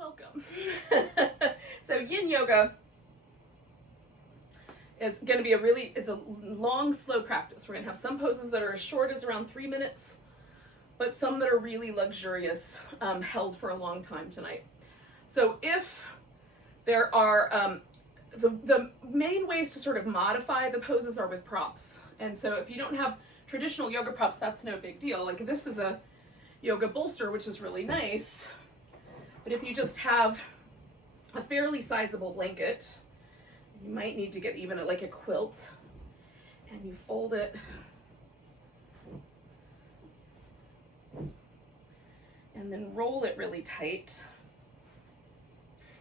welcome. So yin yoga is going to be it's a long, slow practice. We're going to have some poses that are as short as around 3 minutes, but some that are really luxurious, held for a long time tonight. So if there are, the main ways to sort of modify the poses are with props. And so if you don't have traditional yoga props, that's no big deal. Like this is a yoga bolster, which is really nice. But if you just have a fairly sizable blanket, you might need to get even like a quilt, and you fold it and then roll it really tight.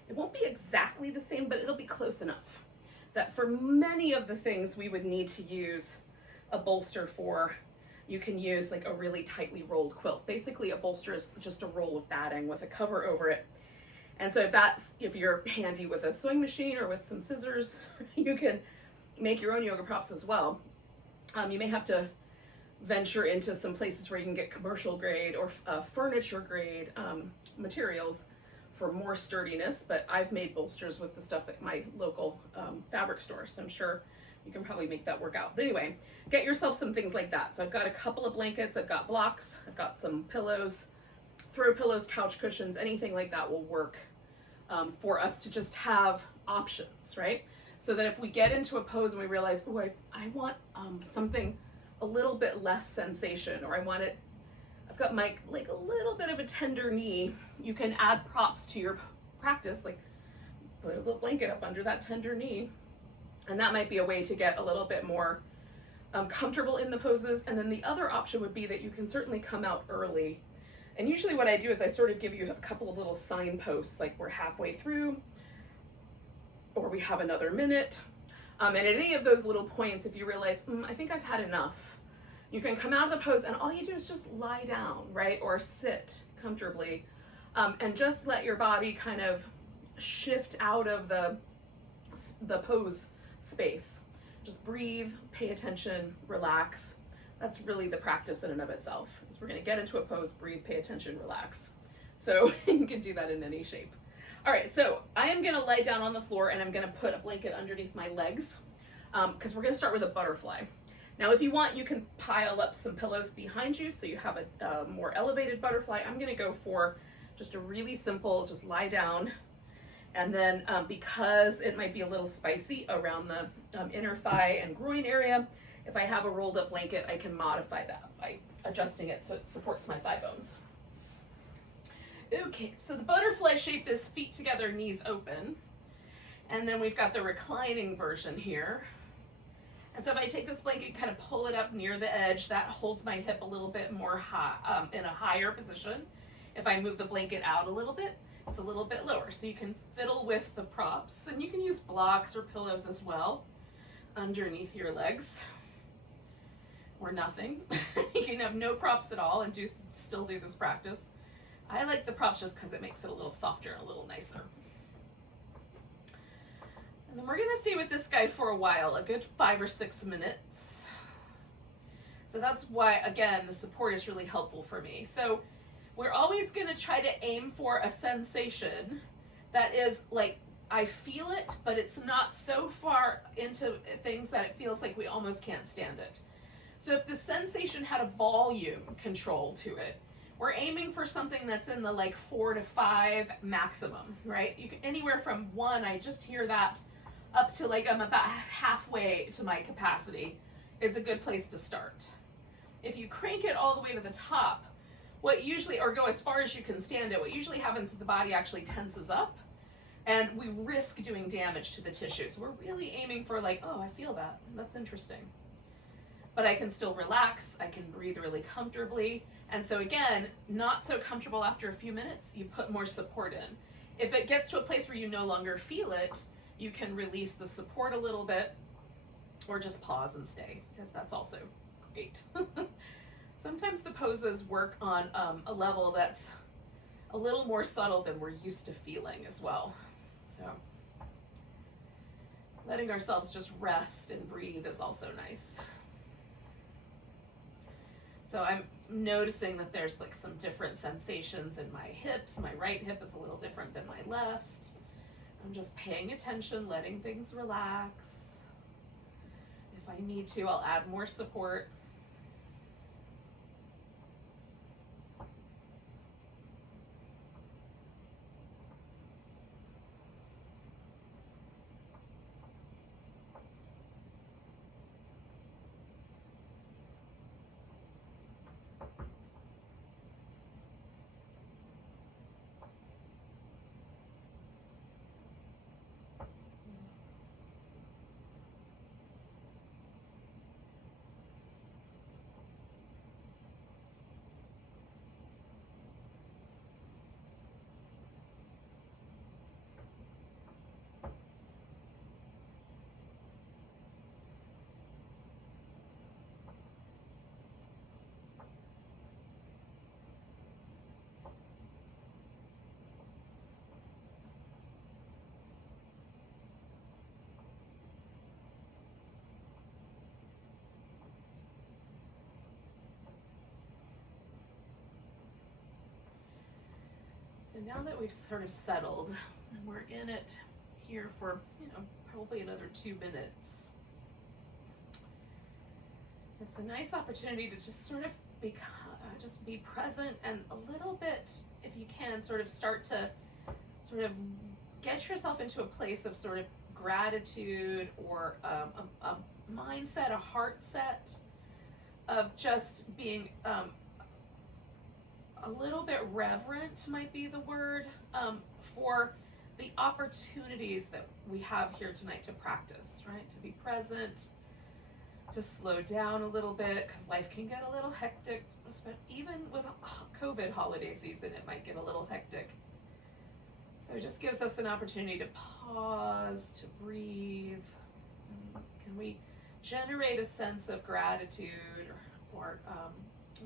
It won't be exactly the same, but it'll be close enough that for many of the things we would need to use a bolster for, you can use like a really tightly rolled quilt. Basically, a bolster is just a roll of batting with a cover over it. And so if you're handy with a sewing machine or with some scissors, you can make your own yoga props as well. You may have to venture into some places where you can get commercial grade or furniture grade materials for more sturdiness, but I've made bolsters with the stuff at my local fabric store, so I'm sure you can probably make that work out. But anyway, get yourself some things like that. So I've got a couple of blankets, I've got blocks, I've got some pillows, throw pillows, couch cushions, anything like that will work for us to just have options, right? So that if we get into a pose and we realize, oh, I want something a little bit less sensation, or I've got my, like a little bit of a tender knee, you can add props to your practice, like put a little blanket up under that tender knee. And that might be a way to get a little bit more comfortable in the poses. And then the other option would be that you can certainly come out early. And usually what I do is I sort of give you a couple of little signposts, like we're halfway through, or we have another minute. And at any of those little points, if you realize, I think I've had enough, you can come out of the pose and all you do is just lie down, right? Or sit comfortably, and just let your body kind of shift out of the pose space. Just breathe, pay attention, relax. That's really the practice in and of itself, is we're gonna get into a pose, breathe, pay attention, relax. So you can do that in any shape. All right, so I am gonna lie down on the floor and I'm gonna put a blanket underneath my legs, because we're gonna start with a butterfly. Now, if you want, you can pile up some pillows behind you so you have a more elevated butterfly. I'm gonna go for just a really simple, just lie down. And then because it might be a little spicy around the inner thigh and groin area, if I have a rolled up blanket, I can modify that by adjusting it so it supports my thigh bones. Okay, so the butterfly shape is feet together, knees open. And then we've got the reclining version here. And so if I take this blanket, kind of pull it up near the edge, that holds my hip a little bit more high, in a higher position. If I move the blanket out a little bit, it's a little bit lower. So you can fiddle with the props, and you can use blocks or pillows as well underneath your legs, or nothing. You can have no props at all and still do this practice. I like the props just because it makes it a little softer and a little nicer. And then we're gonna stay with this guy for a while, a good 5 or 6 minutes. So that's why, again, the support is really helpful for me. So we're always gonna try to aim for a sensation that is like, I feel it, but it's not so far into things that it feels like we almost can't stand it. So if the sensation had a volume control to it, we're aiming for something that's in the like 4 to 5 maximum, right? You can, anywhere from 1, I just hear that, up to like I'm about halfway to my capacity is a good place to start. If you crank it all the way to the top, what usually, or go as far as you can stand it, what usually happens is the body actually tenses up and we risk doing damage to the tissue. So we're really aiming for like, oh, I feel that, that's interesting. But I can still relax, I can breathe really comfortably. And so again, not so comfortable after a few minutes, you put more support in. If it gets to a place where you no longer feel it, you can release the support a little bit or just pause and stay, because that's also great. Sometimes the poses work on a level that's a little more subtle than we're used to feeling as well. So letting ourselves just rest and breathe is also nice. So I'm noticing that there's like some different sensations in my hips. My right hip is a little different than my left. I'm just paying attention, letting things relax. If I need to, I'll add more support. So now that we've sort of settled and we're in it here for, probably another 2 minutes, it's a nice opportunity to just sort of just be present and a little bit, if you can, sort of start to sort of get yourself into a place of sort of gratitude or a mindset, a heart set of just being a little bit reverent might be the word, for the opportunities that we have here tonight to practice, right? To be present, to slow down a little bit, because life can get a little hectic, even with a COVID holiday season, it might get a little hectic. So it just gives us an opportunity to pause, to breathe. Can we generate a sense of gratitude or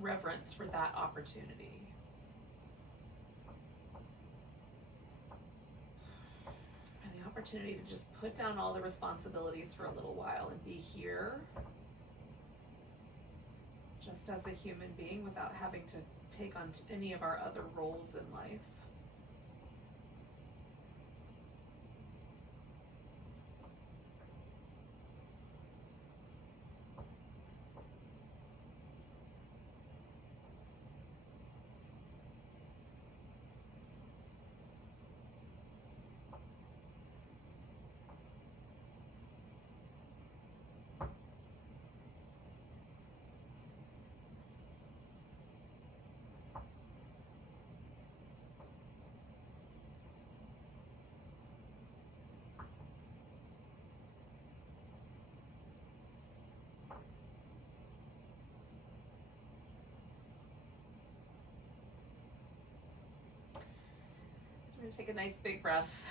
reverence for that opportunity? Opportunity to just put down all the responsibilities for a little while and be here just as a human being without having to take on any of our other roles in life. I'm gonna take a nice big breath,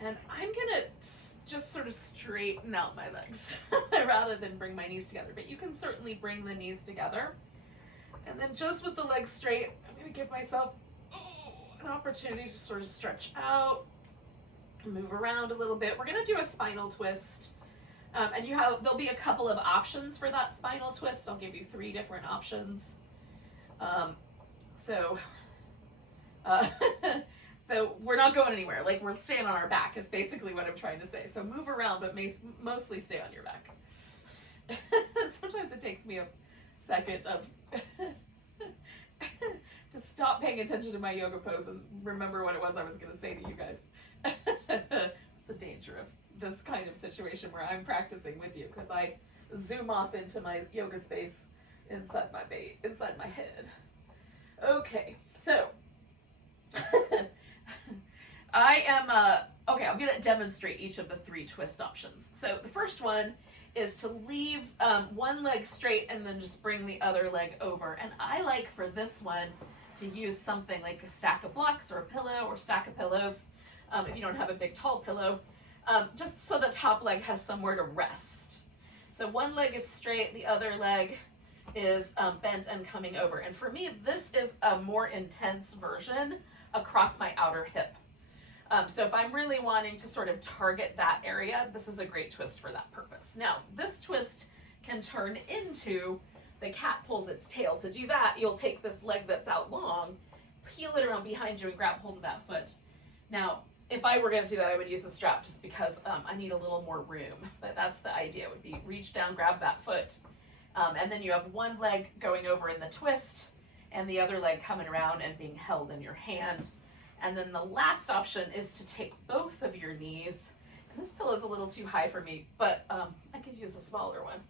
and I'm gonna just sort of straighten out my legs rather than bring my knees together, but you can certainly bring the knees together, and then just with the legs straight, I'm gonna give myself an opportunity to sort of stretch out, move around a little bit. We're gonna do a spinal twist, and there'll be a couple of options for that spinal twist. I'll give you 3 different options. So we're not going anywhere. Like, we're staying on our back is basically what I'm trying to say. So move around, but mostly stay on your back. Sometimes it takes me a second of to stop paying attention to my yoga pose and remember what it was I was going to say to you guys. It's the danger of this kind of situation where I'm practicing with you, because I zoom off into my yoga space inside my head. Okay, so I'm going to demonstrate each of the 3 twist options. So the first one is to leave one leg straight and then just bring the other leg over. And I like for this one to use something like a stack of blocks or a pillow or stack of pillows, if you don't have a big tall pillow, just so the top leg has somewhere to rest. So one leg is straight, the other leg is bent and coming over. And for me, this is a more intense version across my outer hip. So if I'm really wanting to sort of target that area, this is a great twist for that purpose. Now, this twist can turn into the cat pulls its tail. To do that, you'll take this leg that's out long, peel it around behind you and grab hold of that foot. Now, if I were going to do that, I would use a strap just because I need a little more room. But that's the idea, would be reach down, grab that foot. And then you have one leg going over in the twist and the other leg coming around and being held in your hand. And then the last option is to take both of your knees. And this pillow is a little too high for me, but I could use a smaller one.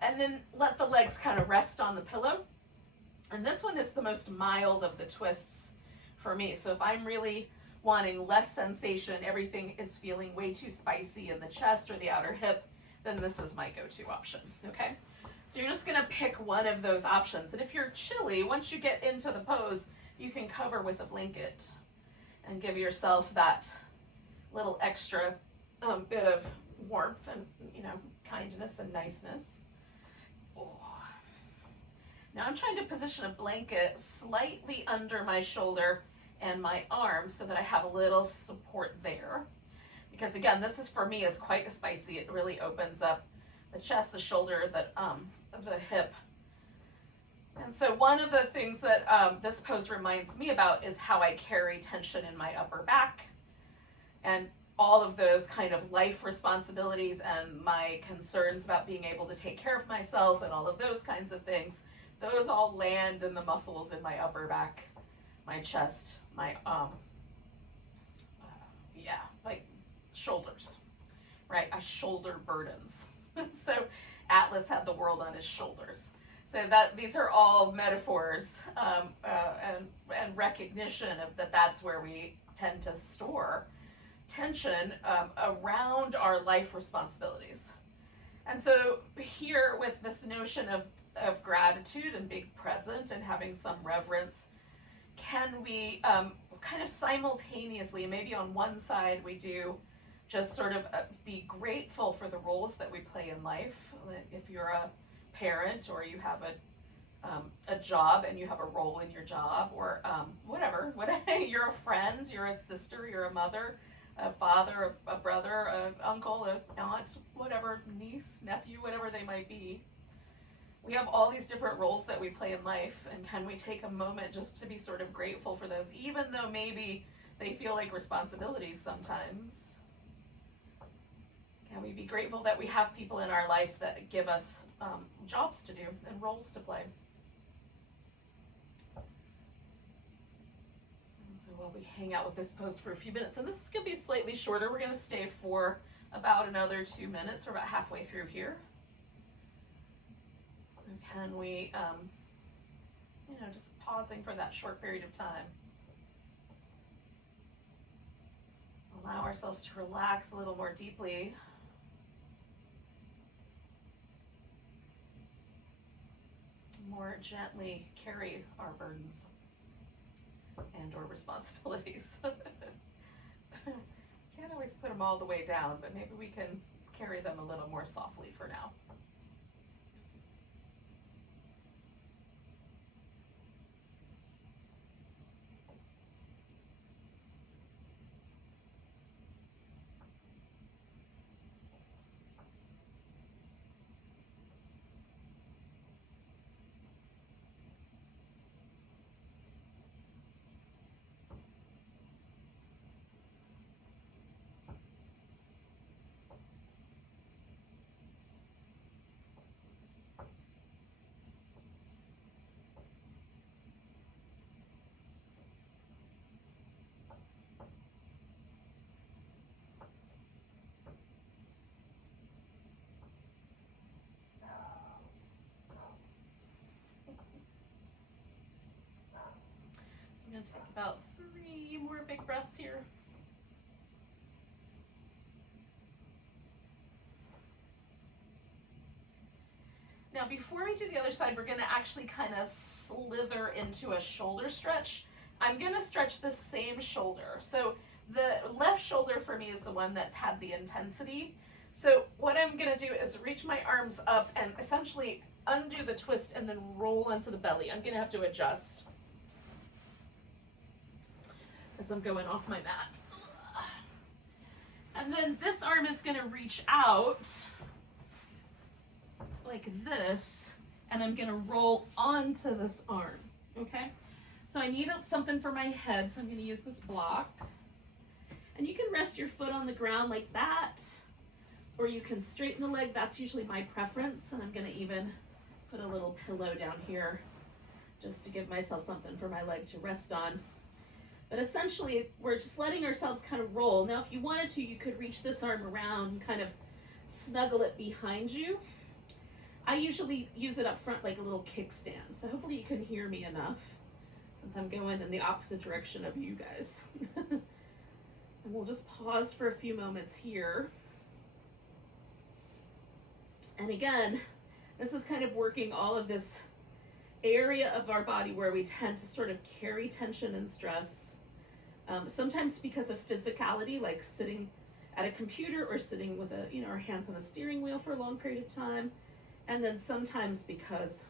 And then let the legs kind of rest on the pillow. And this one is the most mild of the twists for me. So if I'm really wanting less sensation, everything is feeling way too spicy in the chest or the outer hip, then this is my go-to option, okay? So you're just gonna pick one of those options. And if you're chilly, once you get into the pose, you can cover with a blanket and give yourself that little extra bit of warmth and, you know, kindness and niceness. Oh. Now I'm trying to position a blanket slightly under my shoulder and my arm so that I have a little support there. Because again, this is for me is quite spicy. It really opens up the chest, the shoulder, the hip. And so one of the things that this pose reminds me about is how I carry tension in my upper back, and all of those kind of life responsibilities and my concerns about being able to take care of myself and all of those kinds of things, those all land in the muscles in my upper back, my chest, my like shoulders, right? I shoulder burdens. So Atlas had the world on his shoulders. So that these are all metaphors and recognition of that's where we tend to store tension around our life responsibilities. And so here with this notion of gratitude and being present and having some reverence, can we kind of simultaneously, maybe on one side we do just sort of be grateful for the roles that we play in life. If you're a parent or you have a job and you have a role in your job, or whatever, you're a friend, you're a sister, you're a mother, a father, a brother, an uncle, an aunt, whatever, niece, nephew, whatever they might be. We have all these different roles that we play in life, and can we take a moment just to be sort of grateful for those, even though maybe they feel like responsibilities sometimes? Can we be grateful that we have people in our life that give us jobs to do and roles to play? And so while we hang out with this pose for a few minutes, and this is going to be slightly shorter, we're going to stay for about another 2 minutes. We're about halfway through here. So can we, just pausing for that short period of time. Allow ourselves to relax a little more deeply. More gently carry our burdens and or responsibilities. Can't always put them all the way down, but maybe we can carry them a little more softly for now. I'm going to take about 3 more big breaths here. Now, before we do the other side, we're going to actually kind of slither into a shoulder stretch. I'm going to stretch the same shoulder. So the left shoulder for me is the one that's had the intensity. So what I'm going to do is reach my arms up and essentially undo the twist and then roll onto the belly. I'm going to have to adjust as I'm going off my mat. And then this arm is going to reach out like this and I'm gonna roll onto this arm, okay? So I need something for my head, so I'm gonna use this block. And you can rest your foot on the ground like that, or you can straighten the leg. That's usually my preference, and I'm gonna even put a little pillow down here just to give myself something for my leg to rest on. But essentially, we're just letting ourselves kind of roll. Now, if you wanted to, you could reach this arm around and kind of snuggle it behind you. I usually use it up front like a little kickstand, so hopefully you can hear me enough since I'm going in the opposite direction of you guys. And we'll just pause for a few moments here. And again, this is kind of working all of this area of our body where we tend to sort of carry tension and stress. Sometimes because of physicality, like sitting at a computer or sitting with our hands on a steering wheel for a long period of time. And then sometimes because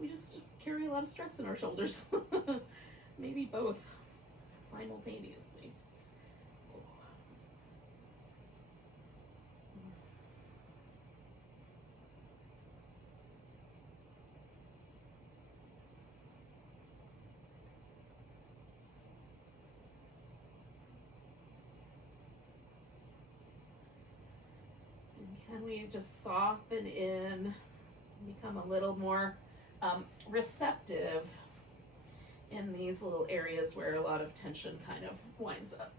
we just carry a lot of stress in our shoulders. Maybe both simultaneously. And can we just soften in, become a little more receptive in these little areas where a lot of tension kind of winds up.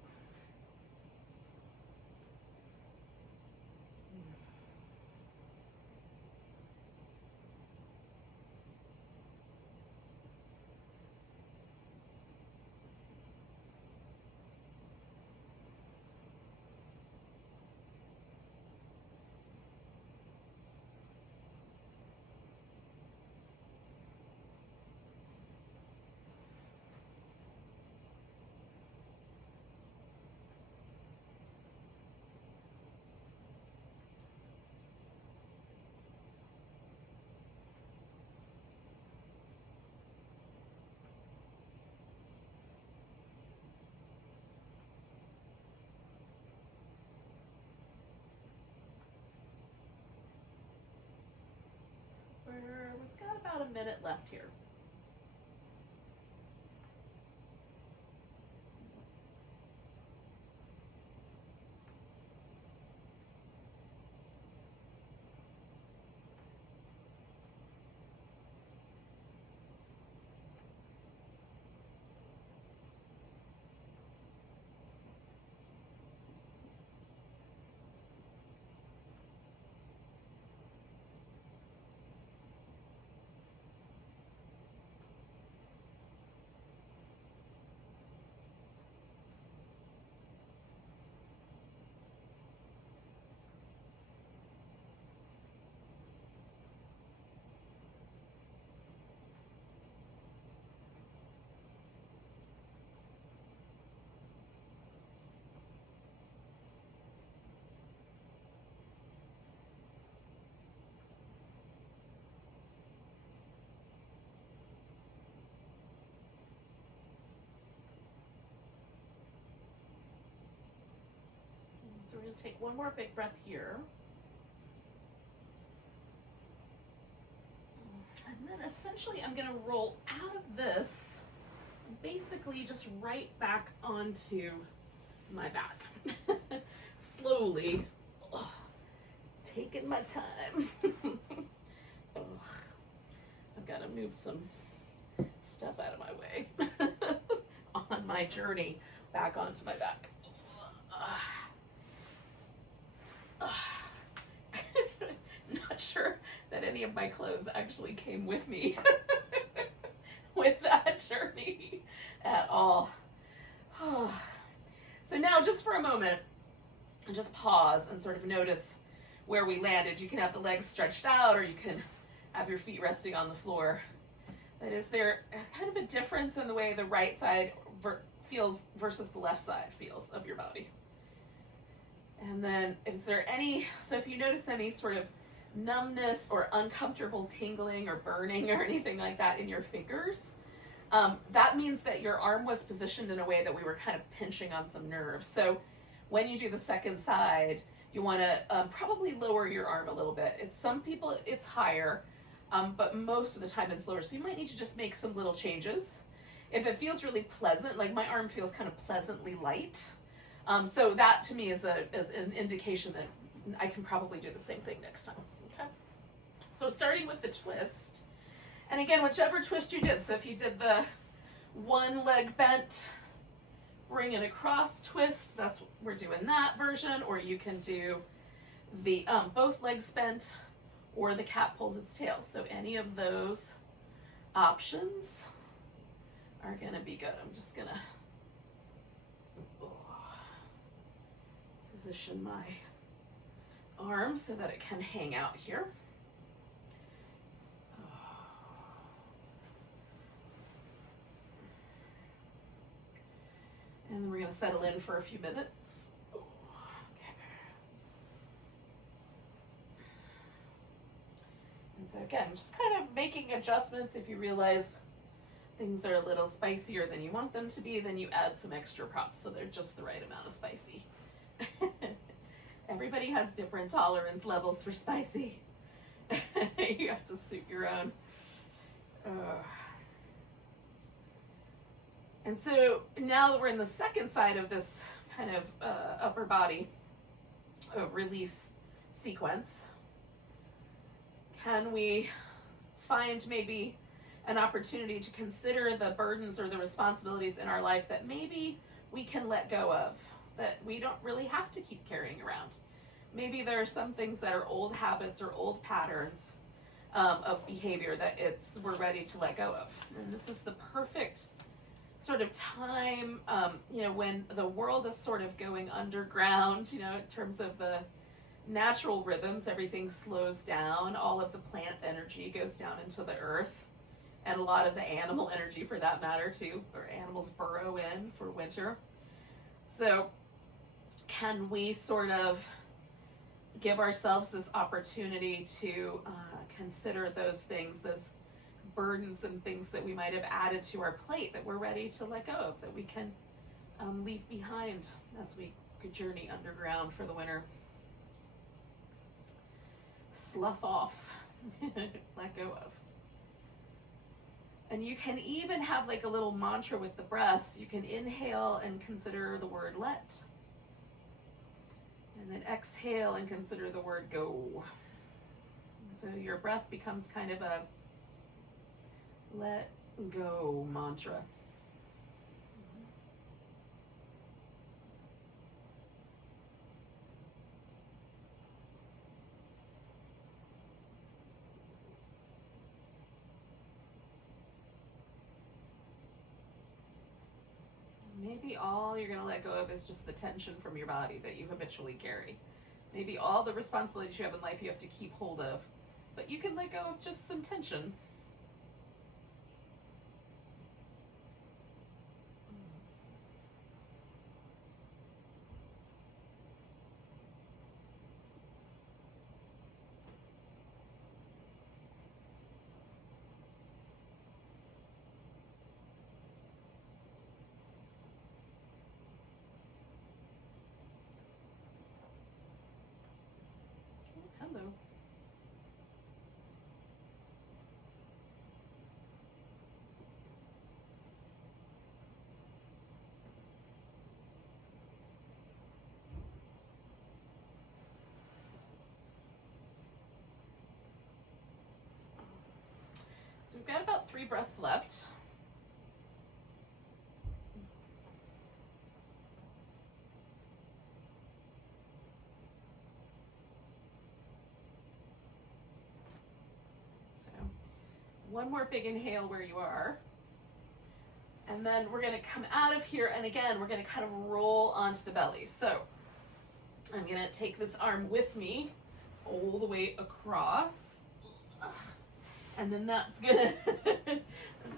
We've got about a minute left here. So we're going to take one more big breath here. And then essentially I'm going to roll out of this, basically just right back onto my back. Slowly. Oh, taking my time. Oh, I've got to move some stuff out of my way on my journey back onto my back. Not sure that any of my clothes actually came with me with that journey at all. So now just for a moment, just pause and sort of notice where we landed. You can have the legs stretched out or you can have your feet resting on the floor. But is there kind of a difference in the way the right side feels versus the left side feels of your body? And then is there any, so if you notice any sort of numbness or uncomfortable tingling or burning or anything like that in your fingers, that means that your arm was positioned in a way that we were kind of pinching on some nerves. So when you do the second side, you want to probably lower your arm a little bit. Some people it's higher. but most of the time it's lower. So you might need to just make some little changes. If it feels really pleasant, like my arm feels kind of pleasantly light, so that to me is an indication that I can probably do the same thing next time. Okay. So starting with the twist, and again, whichever twist you did. So if you did the one leg bent, bring it across twist, we're doing that version, or you can do the both legs bent, or the cat pulls its tail. So any of those options are gonna be good. I'm just gonna position my arm so that it can hang out here. And then we're gonna settle in for a few minutes. And so again, just kind of making adjustments. If you realize things are a little spicier than you want them to be, then you add some extra props so they're just the right amount of spicy. Everybody has different tolerance levels for spicy. You have to suit your own. And so now that we're in the second side of this kind of upper body release sequence, can we find maybe an opportunity to consider the burdens or the responsibilities in our life that maybe we can let go of, that we don't really have to keep carrying around? Maybe there are some things that are old habits or old patterns of behavior that we're ready to let go of. And this is the perfect sort of time, when the world is sort of going underground, in terms of the natural rhythms, everything slows down, all of the plant energy goes down into the earth, and a lot of the animal energy for that matter too, or animals burrow in for winter. So can we sort of give ourselves this opportunity to consider those things, those burdens and things that we might have added to our plate that we're ready to let go of, that we can leave behind as we journey underground for the winter. Slough off, let go of. And you can even have like a little mantra with the breaths. You can inhale and consider the word let. And then exhale and consider the word go. So your breath becomes kind of a let go mantra. Maybe all you're going to let go of is just the tension from your body that you habitually carry. Maybe all the responsibilities you have in life you have to keep hold of, but you can let go of just some tension. Hello. So we've got about 3 breaths left. One more big inhale where you are. And then we're going to come out of here, and again, we're going to kind of roll onto the belly. So I'm going to take this arm with me all the way across. And then that's going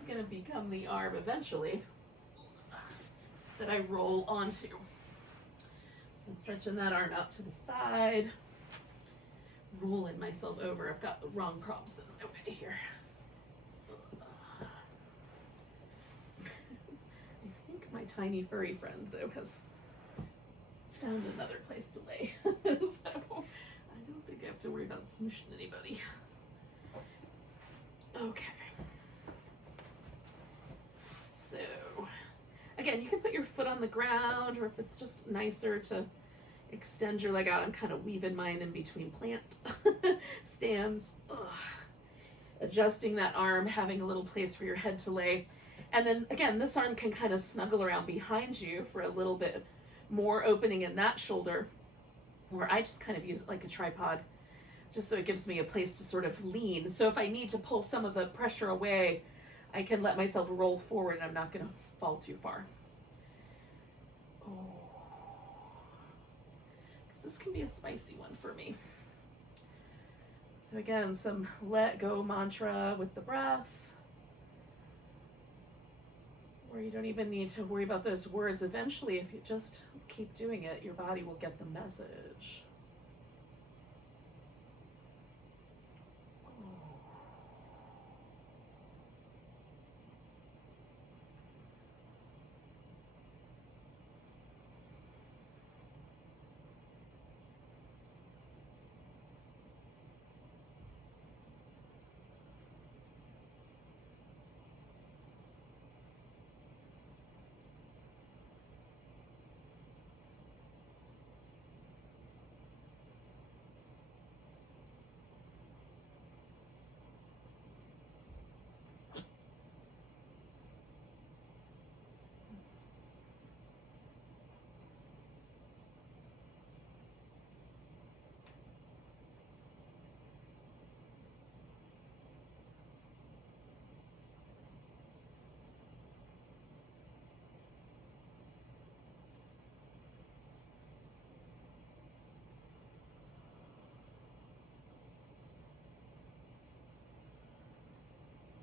to become the arm eventually that I roll onto. So I'm stretching that arm out to the side, rolling myself over. I've got the wrong props in my way here. My tiny furry friend, though, has found another place to lay. So I don't think I have to worry about smooshing anybody. Okay. So, again, you can put your foot on the ground, or if it's just nicer to extend your leg out, I'm kind of weaving mine in between plant stands. Ugh. Adjusting that arm, having a little place for your head to lay. And then again, this arm can kind of snuggle around behind you for a little bit more opening in that shoulder, where I just kind of use it like a tripod, just so it gives me a place to sort of lean. So if I need to pull some of the pressure away, I can let myself roll forward and I'm not going to fall too far. Oh, because this can be a spicy one for me. So again, some let go mantra with the breath, where you don't even need to worry about those words. Eventually, if you just keep doing it, your body will get the message.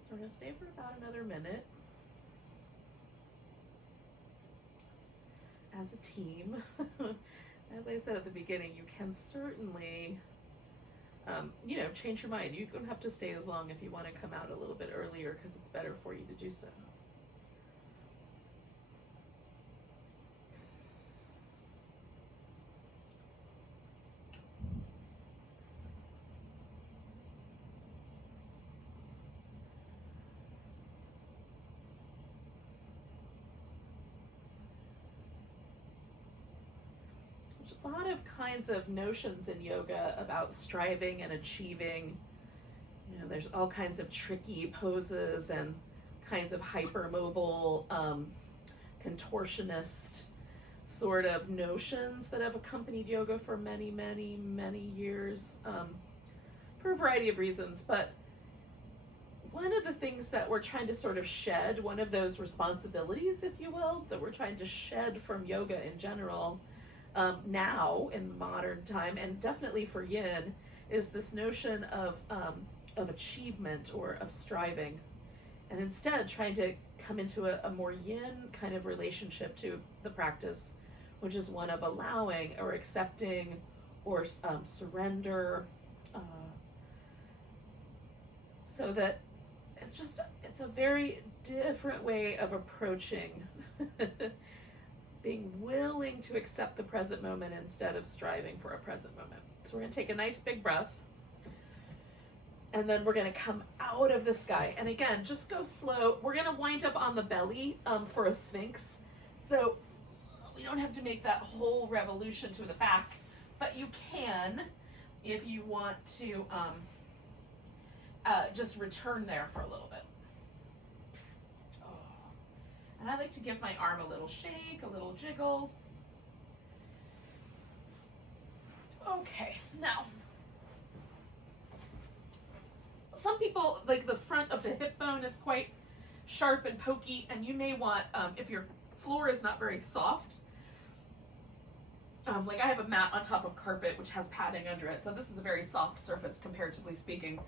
So we're going to stay for about another minute. As a team, as I said at the beginning, you can certainly, change your mind. You don't have to stay as long if you want to come out a little bit earlier, because it's better for you to do so. A lot of kinds of notions in yoga about striving and achieving. There's all kinds of tricky poses and kinds of hypermobile, contortionist sort of notions that have accompanied yoga for many, many, many years, for a variety of reasons. But one of the things that we're trying to sort of shed, one of those responsibilities, if you will, that we're trying to shed from yoga in general, now in modern time, and definitely for Yin, is this notion of achievement or of striving, and instead trying to come into a more Yin kind of relationship to the practice, which is one of allowing or accepting or surrender, so that it's a very different way of approaching being willing to accept the present moment instead of striving for a present moment. So we're going to take a nice big breath, and then we're going to come out of the sky. And again, just go slow. We're going to wind up on the belly for a sphinx. So we don't have to make that whole revolution to the back, but you can if you want to just return there for a little bit. And I like to give my arm a little shake, a little jiggle. Okay, now, some people, like the front of the hip bone is quite sharp and pokey, and you may want, if your floor is not very soft, like I have a mat on top of carpet which has padding under it, so this is a very soft surface comparatively speaking.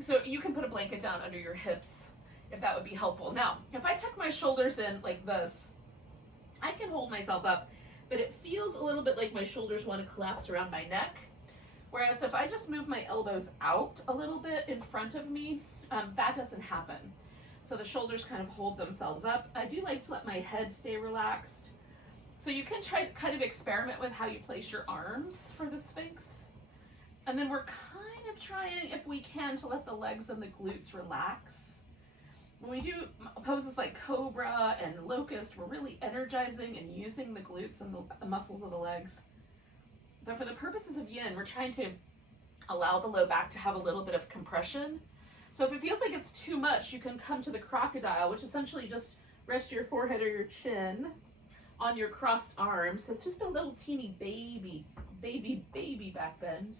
So you can put a blanket down under your hips if that would be helpful. Now, if I tuck my shoulders in like this, I can hold myself up, but it feels a little bit like my shoulders want to collapse around my neck. Whereas if I just move my elbows out a little bit in front of me, that doesn't happen. So the shoulders kind of hold themselves up. I do like to let my head stay relaxed. So you can try kind of experiment with how you place your arms for the Sphinx. And then we're kind of trying, if we can, to let the legs and the glutes relax. When we do poses like cobra and locust, we're really energizing and using the glutes and the muscles of the legs. But for the purposes of yin, we're trying to allow the low back to have a little bit of compression. So if it feels like it's too much, you can come to the crocodile, which essentially just rest your forehead or your chin on your crossed arms. So it's just a little teeny baby back bend.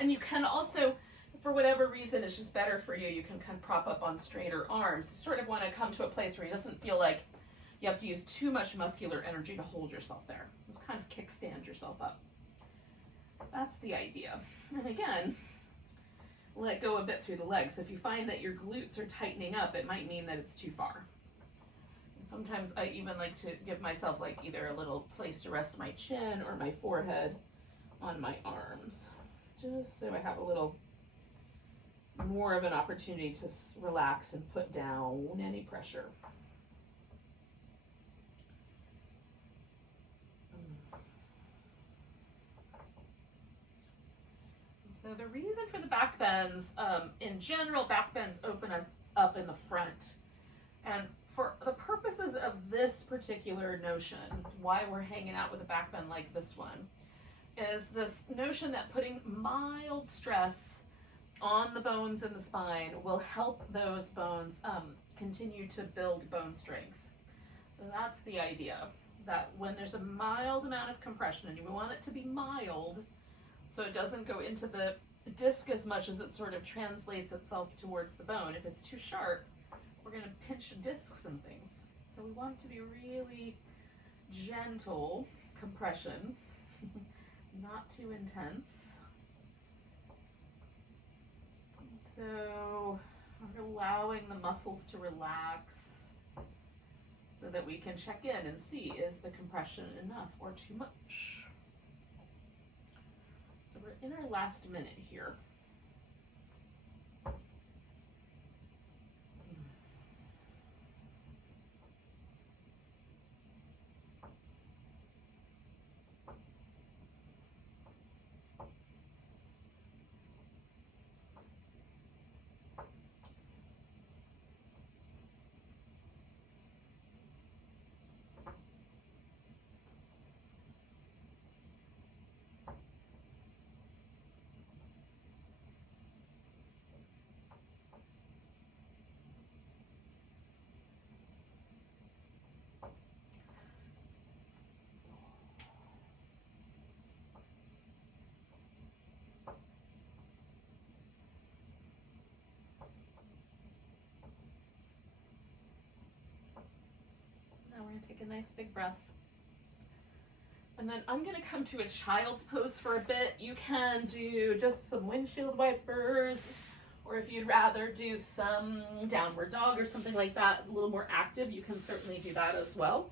And you can also, for whatever reason it's just better for you, you can kind of prop up on straighter arms. You sort of want to come to a place where it doesn't feel like you have to use too much muscular energy to hold yourself there. Just kind of kickstand yourself up. That's the idea. And again, let go a bit through the legs. So if you find that your glutes are tightening up, it might mean that it's too far. And sometimes I even like to give myself like either a little place to rest my chin or my forehead on my arms, just so I have a little more of an opportunity to relax and put down any pressure. So the reason for the back bends, in general, back bends open us up in the front. And for the purposes of this particular notion, why we're hanging out with a back bend like this one, is this notion that putting mild stress on the bones in the spine will help those bones continue to build bone strength. So that's the idea, that when there's a mild amount of compression, and you want it to be mild, so it doesn't go into the disc as much as it sort of translates itself towards the bone. If it's too sharp, we're going to pinch discs and things. So we want it to be really gentle compression, not too intense. So we're allowing the muscles to relax so that we can check in and see, is the compression enough or too much? So we're in our last minute here. Now we're going to take a nice big breath. And then I'm going to come to a child's pose for a bit. You can do just some windshield wipers, or if you'd rather do some downward dog or something like that, a little more active, you can certainly do that as well.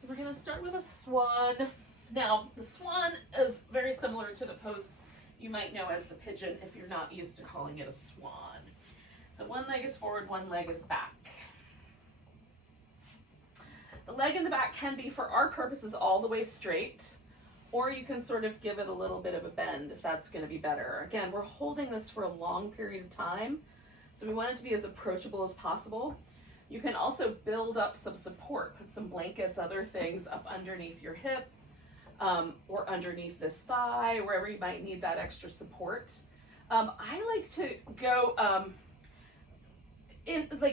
So we're going to start with a swan. Now, the swan is very similar to the pose you might know as the pigeon if you're not used to calling it a swan. So one leg is forward, one leg is back. The leg in the back can be, for our purposes, all the way straight, or you can sort of give it a little bit of a bend if that's going to be better. Again, we're holding this for a long period of time, so we want it to be as approachable as possible. You can also build up some support, put some blankets, other things up underneath your hip, or underneath this thigh, wherever you might need that extra support. I like to go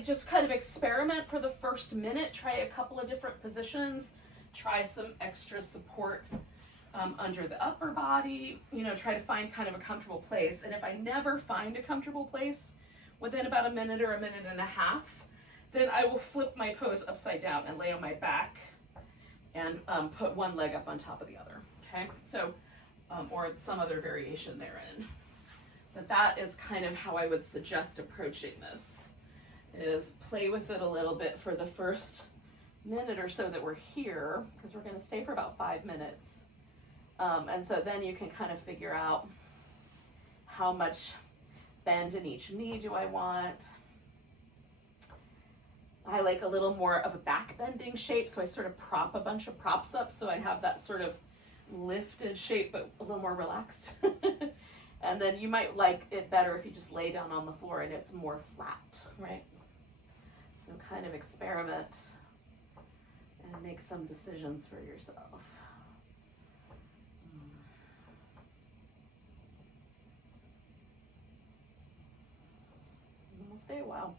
just kind of experiment for the first minute, try a couple of different positions, try some extra support under the upper body, try to find kind of a comfortable place. And if I never find a comfortable place within about a minute or a minute and a half, then I will flip my pose upside down and lay on my back and put one leg up on top of the other, okay? So, or some other variation therein. So that is kind of how I would suggest approaching this. is play with it a little bit for the first minute or so that we're here, because we're going to stay for about 5 minutes. And so then you can kind of figure out how much bend in each knee do I want. I like a little more of a back bending shape, so I sort of prop a bunch of props up so I have that sort of lifted shape, but a little more relaxed. And then you might like it better if you just lay down on the floor and it's more flat, right? So kind of experiment and make some decisions for yourself. And we'll stay a while.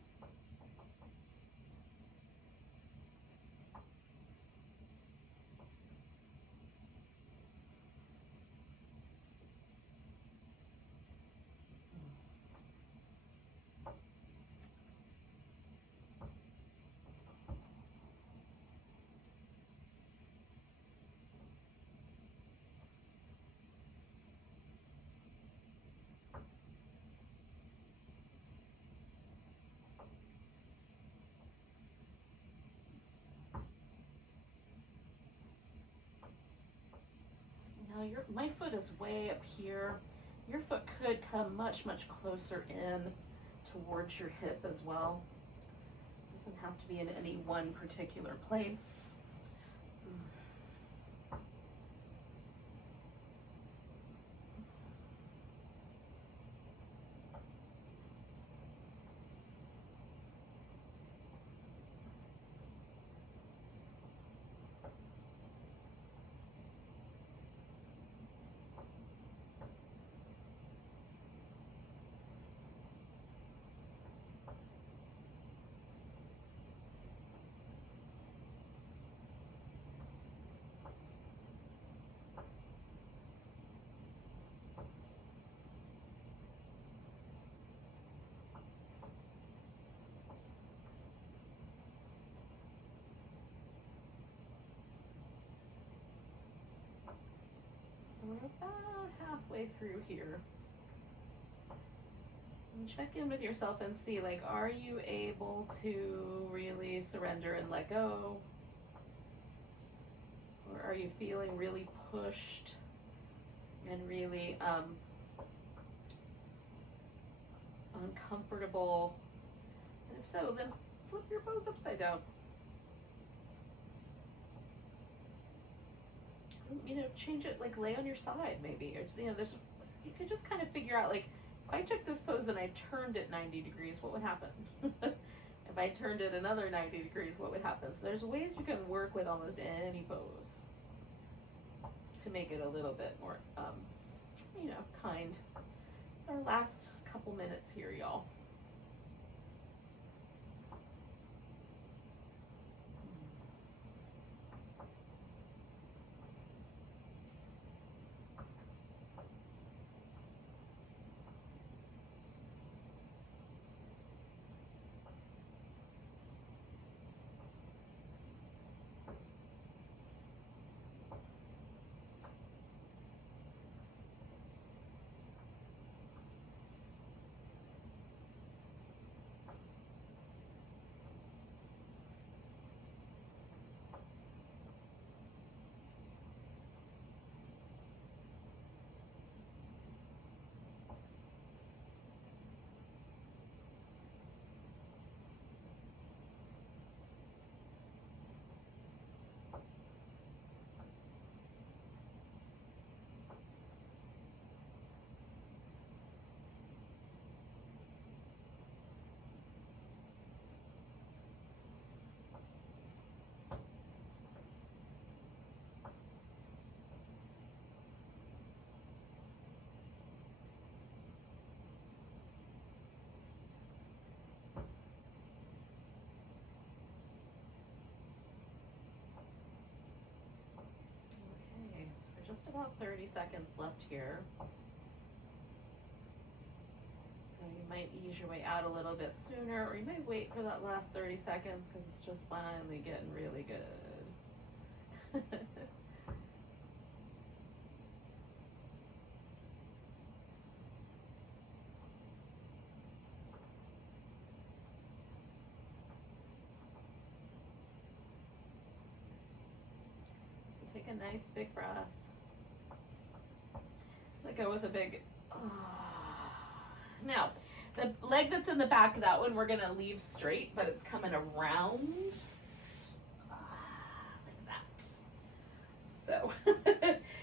Now my foot is way up here. Your foot could come much, much closer in towards your hip as well. Doesn't have to be in any one particular place. We're about halfway through here. And check in with yourself and see, like, are you able to really surrender and let go? Or are you feeling really pushed and really uncomfortable? And if so, then flip your pose upside down. You know, change it, like lay on your side maybe, or you know, you can just kind of figure out, like, if I took this pose and I turned it 90 degrees, what would happen? If I turned it another 90 degrees, what would happen? So there's ways you can work with almost any pose to make it a little bit more, you know, kind. It's our last couple minutes here, y'all. Just about 30 seconds left here. So you might ease your way out a little bit sooner, or you might wait for that last 30 seconds because it's just finally getting really good. Take a nice big breath. Let go with a big, Now, the leg that's in the back of that one, we're gonna leave straight, but it's coming around like that. So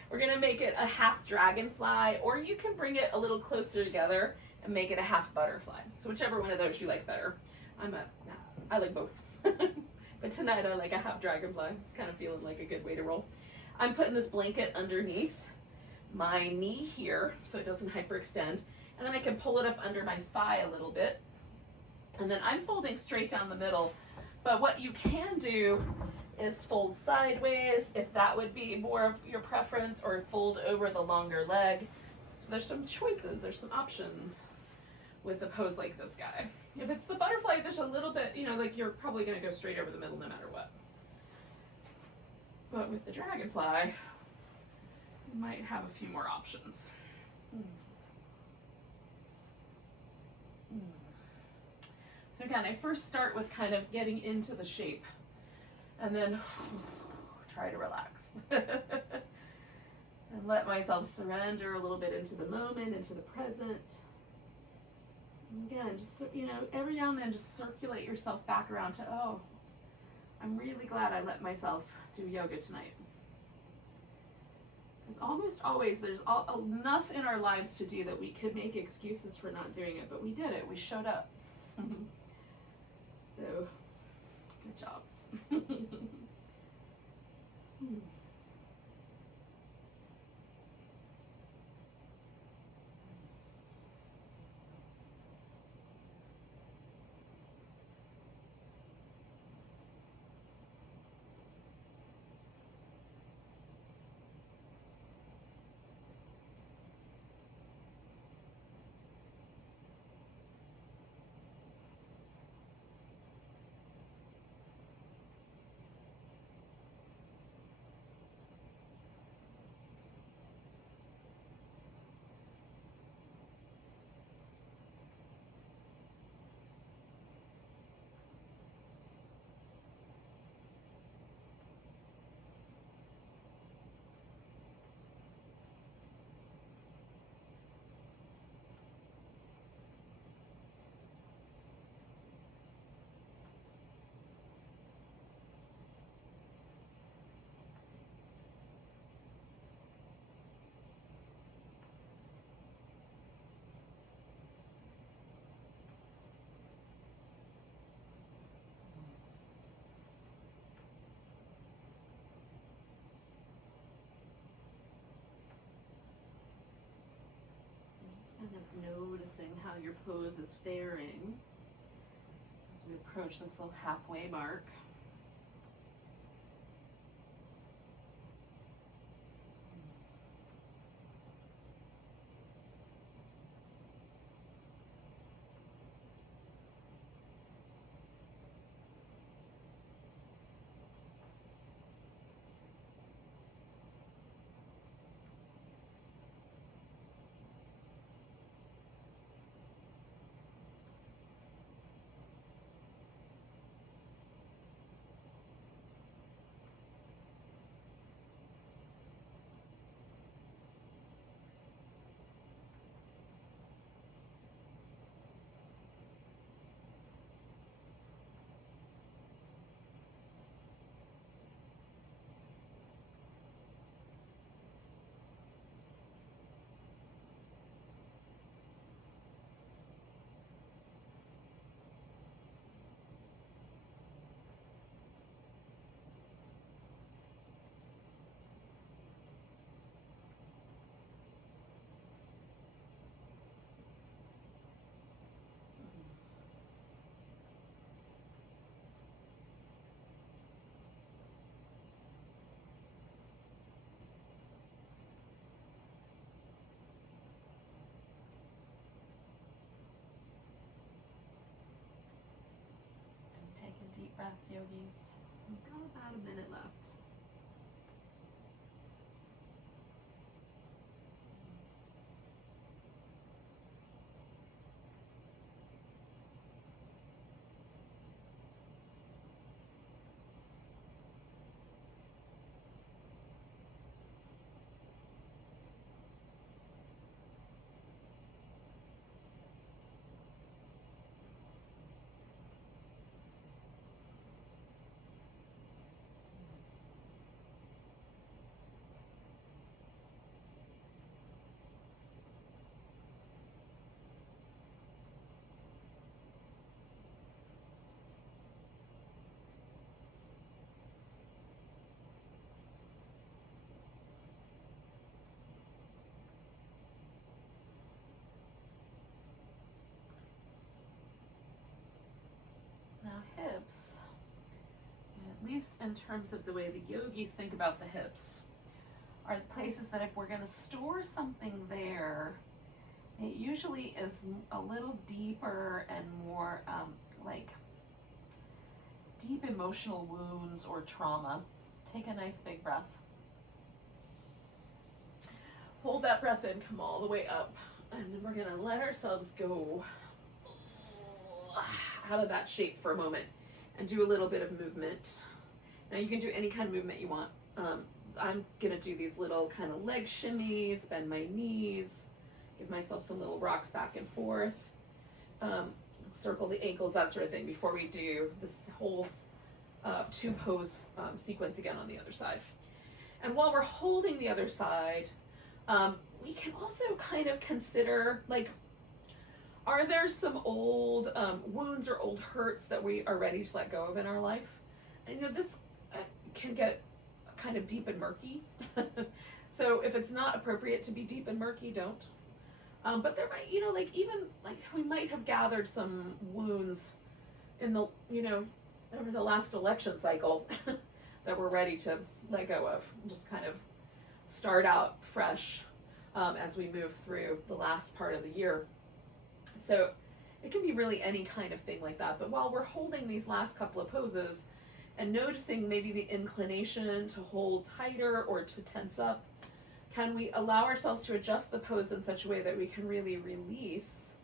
we're gonna make it a half dragonfly, or you can bring it a little closer together and make it a half butterfly. So whichever one of those you like better. I like both. But tonight I like a half dragonfly. It's kind of feeling like a good way to roll. I'm putting this blanket underneath my knee here so it doesn't hyperextend. And then I can pull it up under my thigh a little bit. And then I'm folding straight down the middle. But what you can do is fold sideways if that would be more of your preference, or fold over the longer leg. So there's some choices, there's some options with a pose like this guy. If it's the butterfly, there's a little bit, like you're probably gonna go straight over the middle no matter what. But with the dragonfly, you might have a few more options. So again, I first start with kind of getting into the shape, and then try to relax. And let myself surrender a little bit into the moment, into the present. And again, just, every now and then just circulate yourself back around to, oh, I'm really glad I let myself do yoga tonight. Because almost always there's enough in our lives to do that we could make excuses for not doing it, but we did it, we showed up. So, good job. Kind of noticing how your pose is faring as we approach this little halfway mark. Deep breaths, yogis. We've got about a minute left. hips, at least in terms of the way the yogis think about the hips, are places that if we're going to store something there, it usually is a little deeper and more like deep emotional wounds or trauma. Take a nice big breath. Hold that breath in, come all the way up, and then we're going to let ourselves go out of that shape for a moment and do a little bit of movement. Now you can do any kind of movement you want. I'm gonna do these little kind of leg shimmies, bend my knees, give myself some little rocks back and forth, circle the ankles, that sort of thing, before we do this whole two pose sequence again on the other side. And while we're holding the other side, we can also kind of consider, like, are there some old wounds or old hurts that we are ready to let go of in our life? And this can get kind of deep and murky. So if it's not appropriate to be deep and murky, don't. But there might, like, even like we might have gathered some wounds in the, over the last election cycle that we're ready to let go of. Just kind of start out fresh as we move through the last part of the year. So it can be really any kind of thing like that. But while we're holding these last couple of poses and noticing maybe the inclination to hold tighter or to tense up, can we allow ourselves to adjust the pose in such a way that we can really release,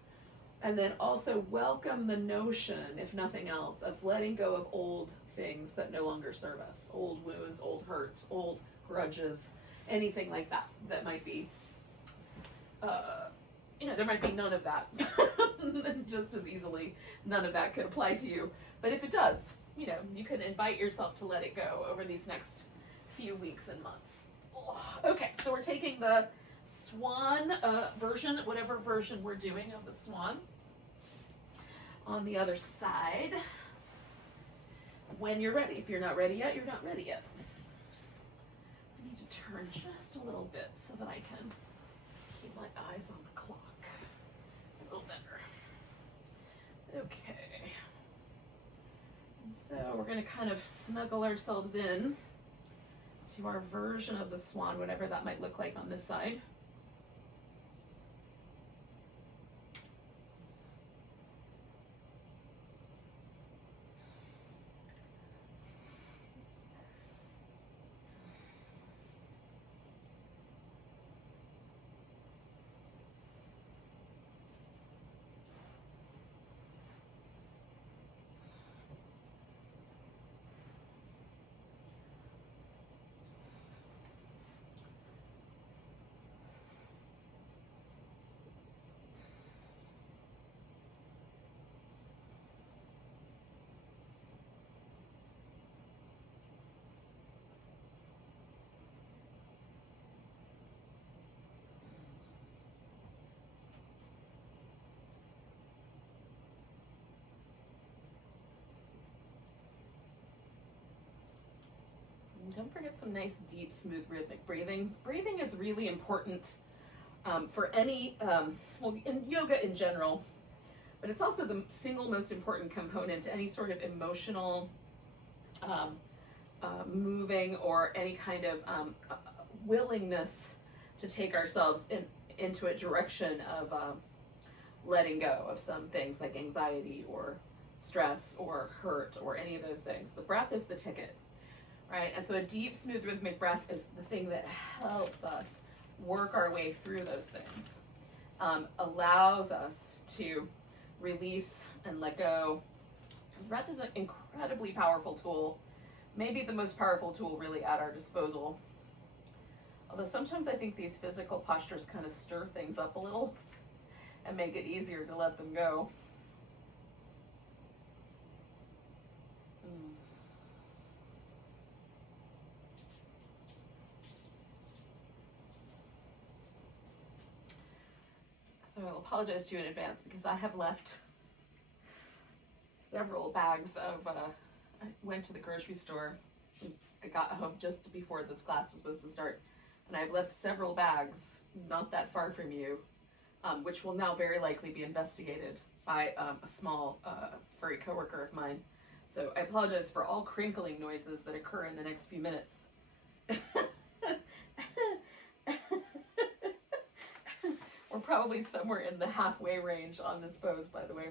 and then also welcome the notion, if nothing else, of letting go of old things that no longer serve us, old wounds, old hurts, old grudges, anything like that that might be, there might be none of that. Just as easily, none of that could apply to you. But if it does, you can invite yourself to let it go over these next few weeks and months. Okay, so we're taking the Swan version, whatever version we're doing of the Swan, on the other side. When you're ready. If you're not ready yet, you're not ready yet. I need to turn just a little bit so that I can keep my eyes on the clock a little better. Okay. And so we're going to kind of snuggle ourselves in to our version of the Swan, whatever that might look like on this side. Don't forget some nice, deep, smooth, rhythmic breathing. Breathing is really important for any, in yoga in general, but it's also the single most important component to any sort of emotional moving or any kind of willingness to take ourselves into a direction of letting go of some things like anxiety or stress or hurt or any of those things. The breath is the ticket. Right, and so a deep, smooth, rhythmic breath is the thing that helps us work our way through those things, allows us to release and let go. Breath is an incredibly powerful tool, maybe the most powerful tool really at our disposal. Although sometimes I think these physical postures kind of stir things up a little and make it easier to let them go. So I'll apologize to you in advance because I have left several bags of, I went to the grocery store. I got home just before this class was supposed to start, and I've left several bags not that far from you, which will now very likely be investigated by a small furry coworker of mine. So I apologize for all crinkling noises that occur in the next few minutes. We're probably somewhere in the halfway range on this pose, by the way.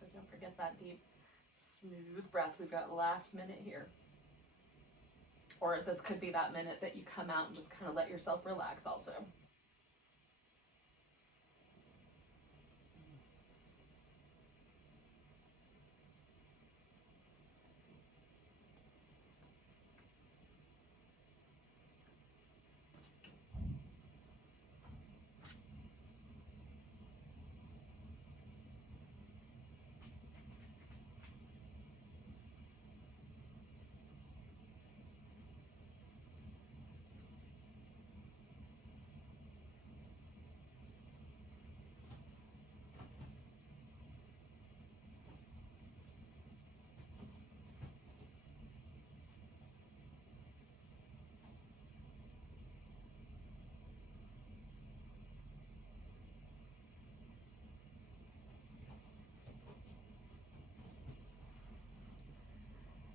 So don't forget that deep, smooth breath. We've got last minute here. Or this could be that minute that you come out and just kind of let yourself relax also.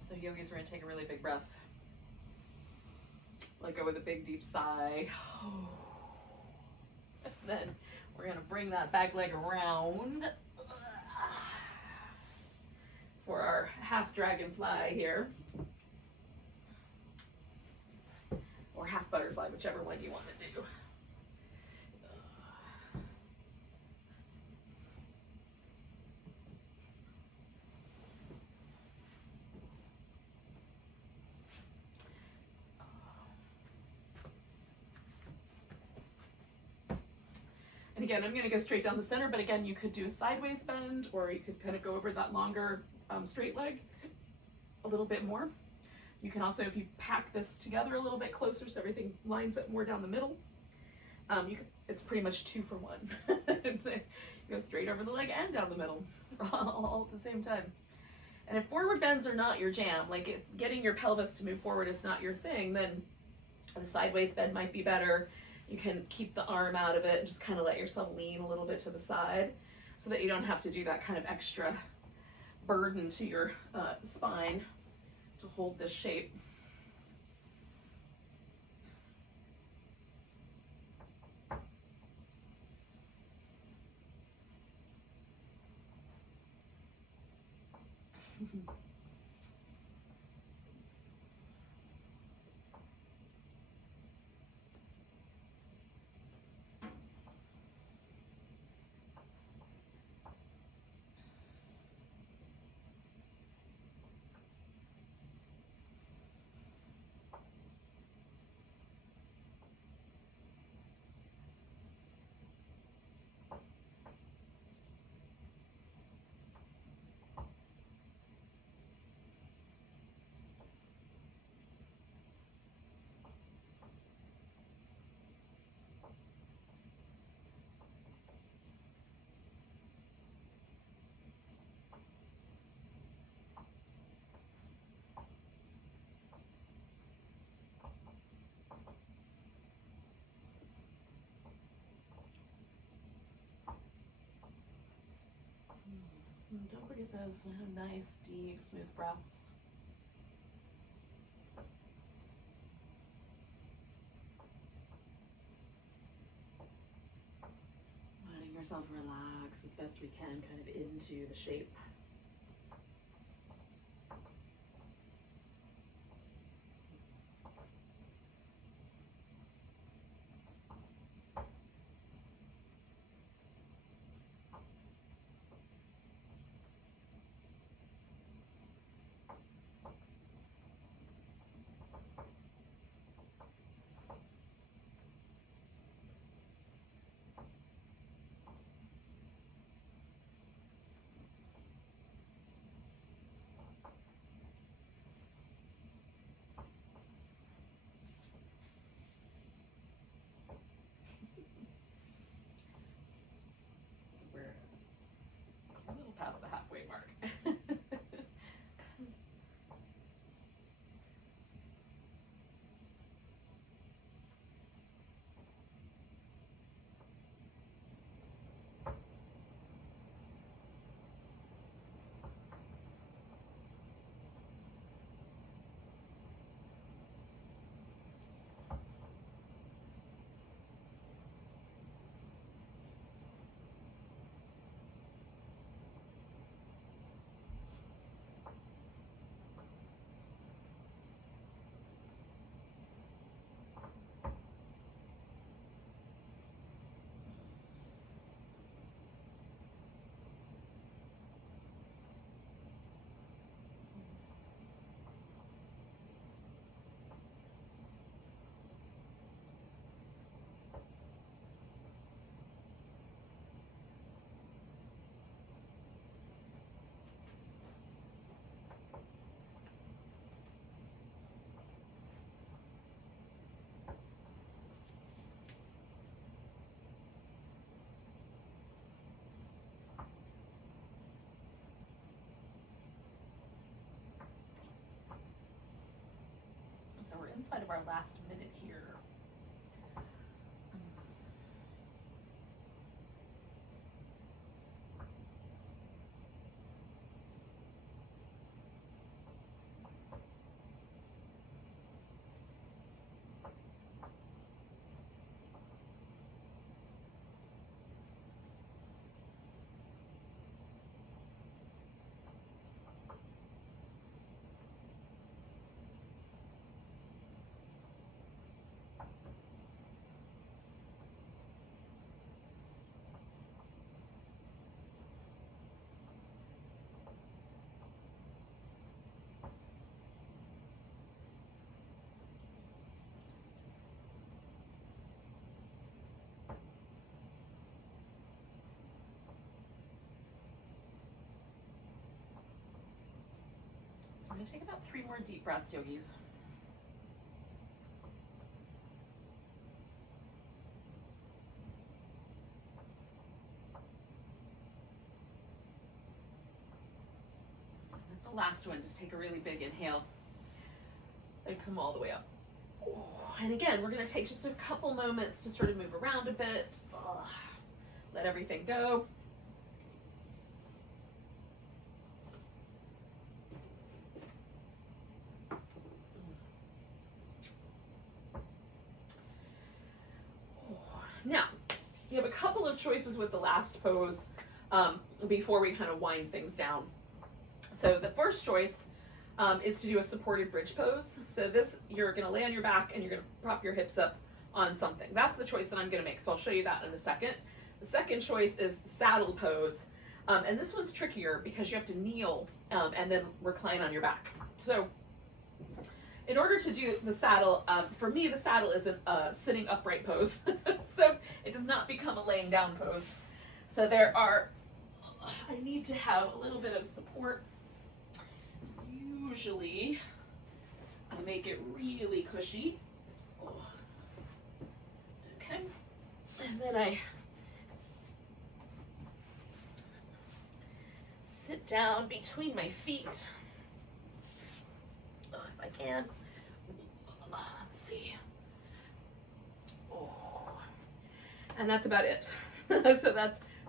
So yogis, we're gonna take a really big breath. Let go with a big deep sigh. And then we're gonna bring that back leg around for our half dragonfly here. Or half butterfly, whichever one you want to do. And again, I'm going to go straight down the center, but again, you could do a sideways bend, or you could kind of go over that longer straight leg a little bit more. You can also, if you pack this together a little bit closer so everything lines up more down the middle, it's pretty much 2 for 1. You go straight over the leg and down the middle all at the same time. And if forward bends are not your jam, like if getting your pelvis to move forward is not your thing, then the sideways bend might be better. You can keep the arm out of it and just kind of let yourself lean a little bit to the side so that you don't have to do that kind of extra burden to your spine to hold this shape. Don't forget those nice, deep, smooth breaths. ourselves relax as best we can, kind of into the shape. A little past the halfway mark. So we're inside of our last minute here. So we're going to take about 3 more deep breaths, yogis. And the last one, just take a really big inhale and come all the way up. And again, we're going to take just a couple moments to sort of move around a bit. Let everything go. Now, you have a couple of choices with the last pose before we kind of wind things down. So the first choice is to do a supported bridge pose. So this, you're going to lay on your back and you're going to prop your hips up on something. That's the choice that I'm going to make. So I'll show you that in a second. The second choice is the saddle pose. And this one's trickier because you have to kneel and then recline on your back. So in order to do the saddle, for me, the saddle is a sitting upright pose. So it does not become a laying down pose. So I need to have a little bit of support. Usually, I make it really cushy. Okay. And then I sit down between my feet. If I can. Let's see. And that's about it. So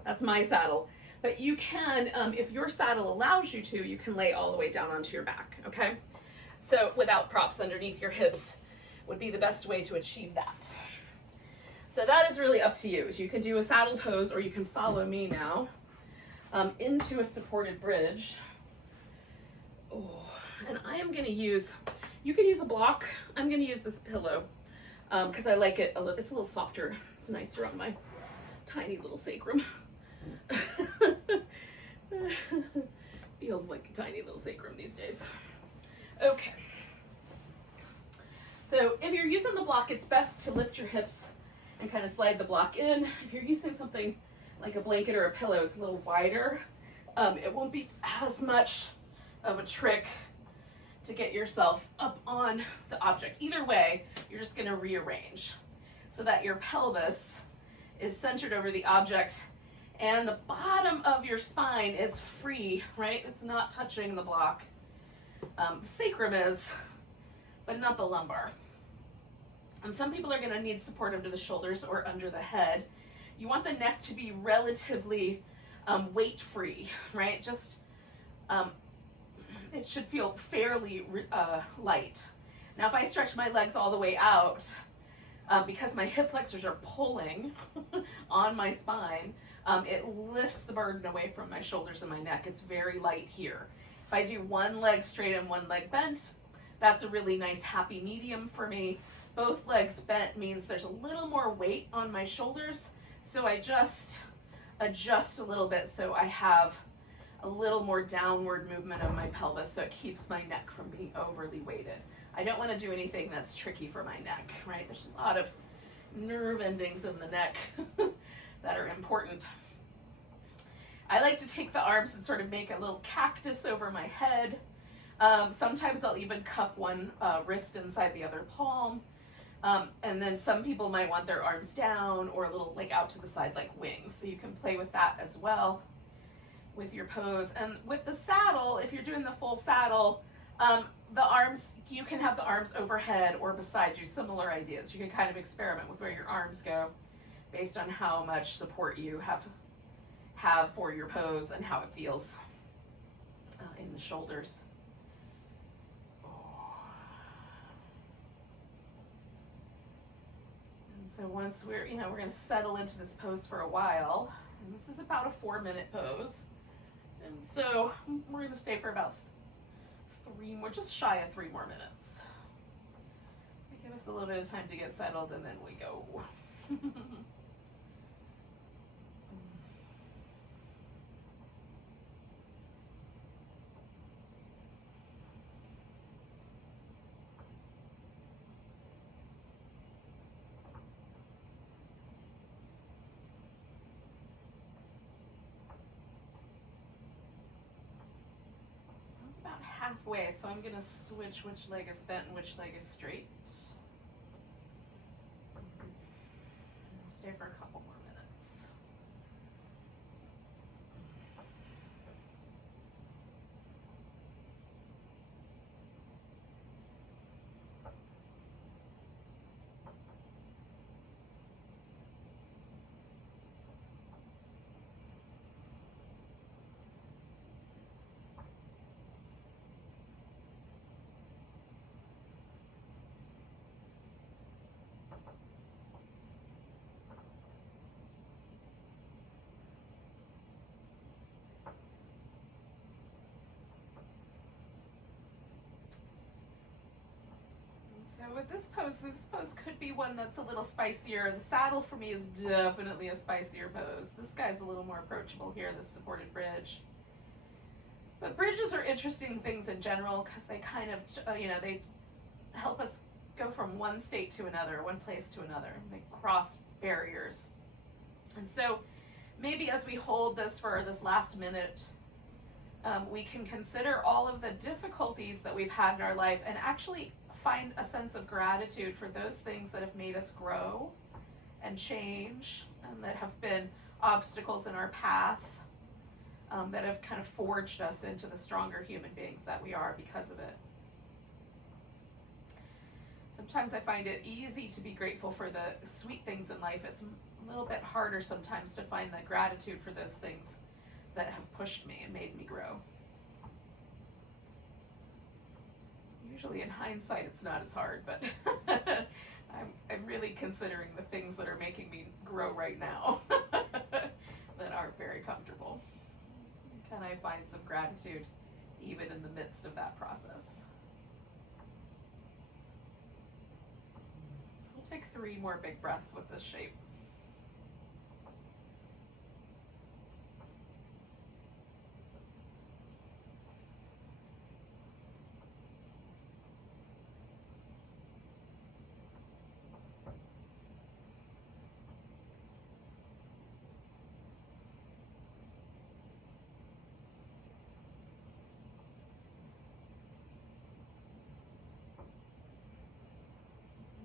that's my saddle. But you can, if your saddle allows you to, you can lay all the way down onto your back, okay? So without props underneath your hips would be the best way to achieve that. So that is really up to you. You can do a saddle pose, or you can follow me now into a supported bridge. Oh, and I am gonna use, you can use a block. I'm gonna use this pillow because I like it, it's a little softer. It's nicer on my tiny little sacrum. Feels like a tiny little sacrum these days. Okay. So if you're using the block, it's best to lift your hips and kind of slide the block in. If you're using something like a blanket or a pillow, it's a little wider. It won't be as much of a trick to get yourself up on the object. Either way, you're just gonna rearrange so that your pelvis is centered over the object and the bottom of your spine is free, right? It's not touching the block. The sacrum is, but not the lumbar. And some people are gonna need support under the shoulders or under the head. You want the neck to be relatively weight-free, right? Just, it should feel fairly light. Now, if I stretch my legs all the way out, because my hip flexors are pulling on my spine, it lifts the burden away from my shoulders and my neck. It's very light here. If I do one leg straight and one leg bent, that's a really nice happy medium for me. Both legs bent means there's a little more weight on my shoulders, so I just adjust a little bit so I have a little more downward movement of my pelvis so it keeps my neck from being overly weighted. I don't want to do anything that's tricky for my neck, right? There's a lot of nerve endings in the neck that are important. I like to take the arms and sort of make a little cactus over my head. Sometimes I'll even cup one wrist inside the other palm. And then some people might want their arms down or a little like out to the side like wings. So you can play with that as well with your pose. And with the saddle, if you're doing the full saddle, the arms, you can have the arms overhead or beside you, similar ideas. You can kind of experiment with where your arms go based on how much support you have for your pose and how it feels in the shoulders. And so once we're going to settle into this pose for a while, and this is about a 4-minute pose. And so we're going to stay for about 3 more, just shy of 3 more minutes. Give us a little bit of time to get settled and then we go. About halfway, so I'm gonna switch which leg is bent and which leg is straight. We'll stay for a couple more minutes. So with this pose could be one that's a little spicier. The saddle for me is definitely a spicier pose. This guy's a little more approachable here, this supported bridge. But bridges are interesting things in general because they kind of, they help us go from one state to another, one place to another. They cross barriers. And so maybe as we hold this for this last minute, we can consider all of the difficulties that we've had in our life and actually find a sense of gratitude for those things that have made us grow and change and that have been obstacles in our path, that have kind of forged us into the stronger human beings that we are because of it. Sometimes I find it easy to be grateful for the sweet things in life. It's a little bit harder sometimes to find the gratitude for those things that have pushed me and made me grow. Usually in hindsight it's not as hard, but I'm really considering the things that are making me grow right now that aren't very comfortable. Can I find some gratitude even in the midst of that process? So we'll take 3 more big breaths with this shape.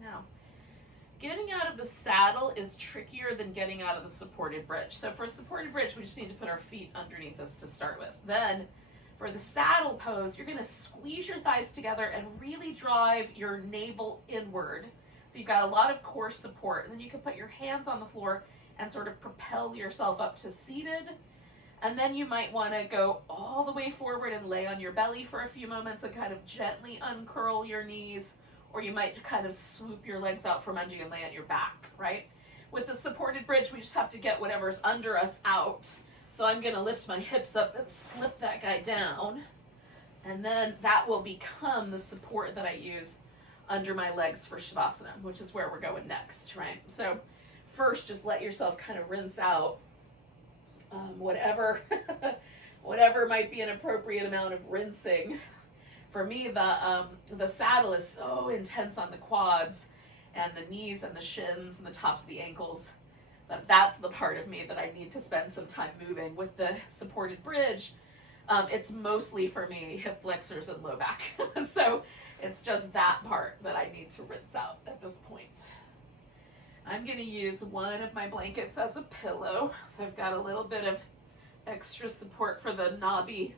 Now, getting out of the saddle is trickier than getting out of the supported bridge. So for supported bridge, we just need to put our feet underneath us to start with. Then for the saddle pose, you're gonna squeeze your thighs together and really drive your navel inward. So you've got a lot of core support. And then you can put your hands on the floor and sort of propel yourself up to seated. And then you might wanna go all the way forward and lay on your belly for a few moments and kind of gently uncurl your knees. Or you might kind of swoop your legs out from under you and lay on your back, right? With the supported bridge, we just have to get whatever's under us out. So I'm gonna lift my hips up and slip that guy down. And then that will become the support that I use under my legs for Shavasana, which is where we're going next, right? So first, just let yourself kind of rinse out whatever might be an appropriate amount of rinsing. For me, the saddle is so intense on the quads and the knees and the shins and the tops of the ankles that that's the part of me that I need to spend some time moving. With the supported bridge, it's mostly for me hip flexors and low back. So it's just that part that I need to rinse out at this point. I'm going to use one of my blankets as a pillow. So I've got a little bit of extra support for the knobby,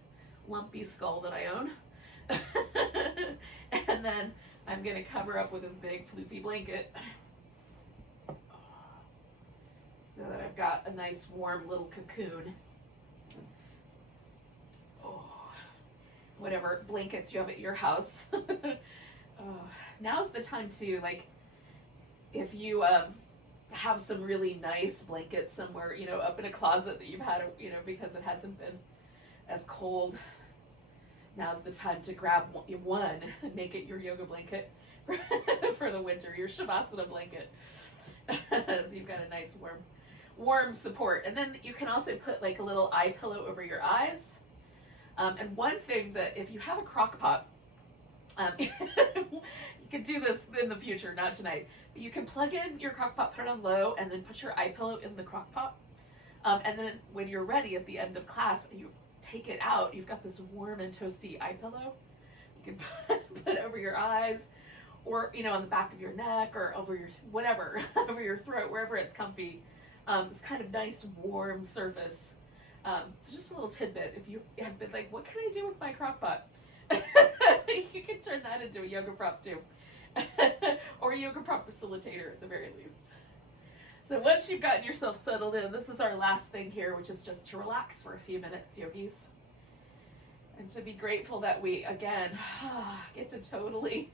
lumpy skull that I own. And then I'm going to cover up with this big floofy blanket so that I've got a nice warm little cocoon. Oh, whatever blankets you have at your house. Now's the time to, like, if you have some really nice blankets somewhere, you know, up in a closet that you've had, you know, because it hasn't been as cold. Now's the time to grab one and make it your yoga blanket for the winter, your Shavasana blanket. So you've got a nice warm support. And then you can also put like a little eye pillow over your eyes. And one thing that if you have a crock pot, you can do this in the future, not tonight, but you can plug in your crock pot, put it on low, and then put your eye pillow in the crock pot. And then when you're ready at the end of class, you take it out, you've got this warm and toasty eye pillow. You can put over your eyes, or, you know, on the back of your neck, or over your, whatever, over your throat, wherever it's comfy. It's kind of nice, warm surface. So just a little tidbit, if you have been like, what can I do with my crock pot? You can turn that into a yoga prop too. Or a yoga prop facilitator at the very least. So once you've gotten yourself settled in, this is our last thing here, which is just to relax for a few minutes, yogis. And to be grateful that we, again, get to totally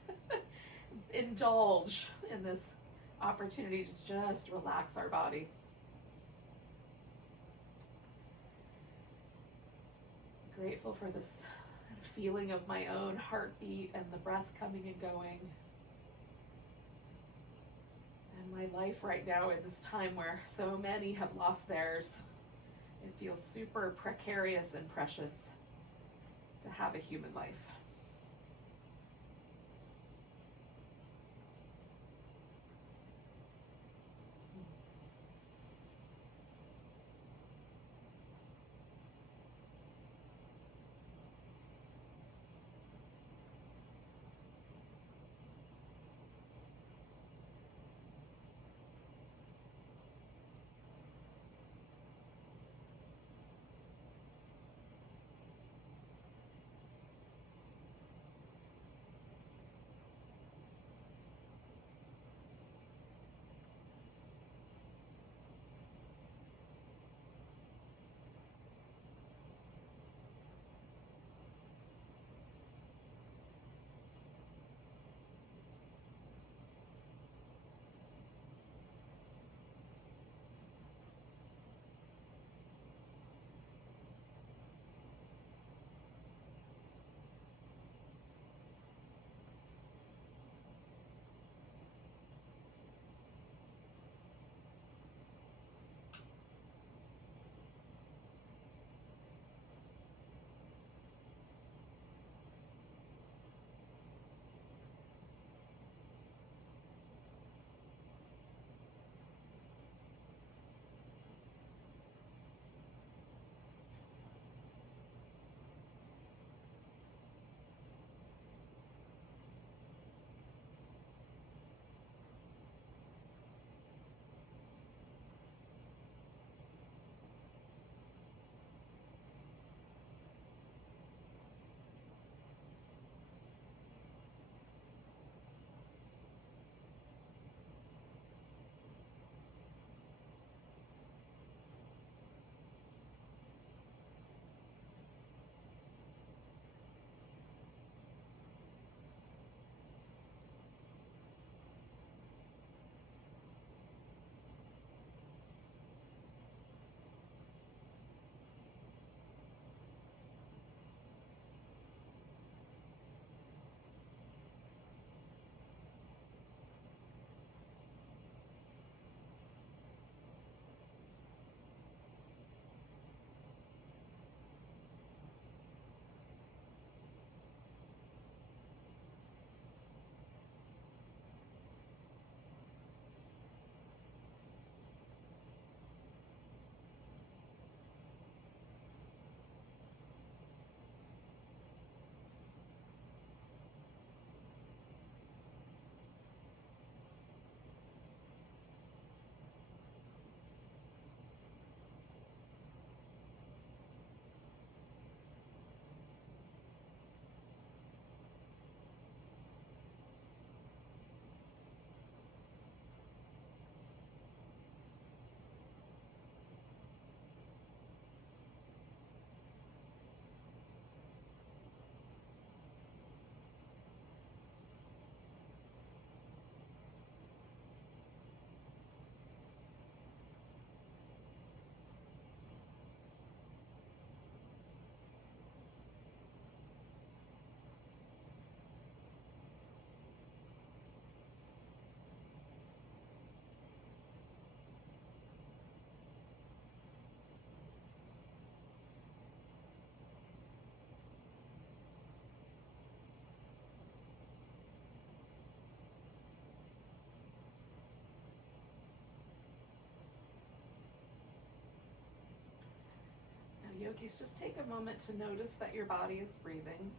indulge in this opportunity to just relax our body. Grateful for this feeling of my own heartbeat and the breath coming and going. And my life right now in this time where so many have lost theirs, it feels super precarious and precious to have a human life. yogis, just take a moment to notice that your body is breathing.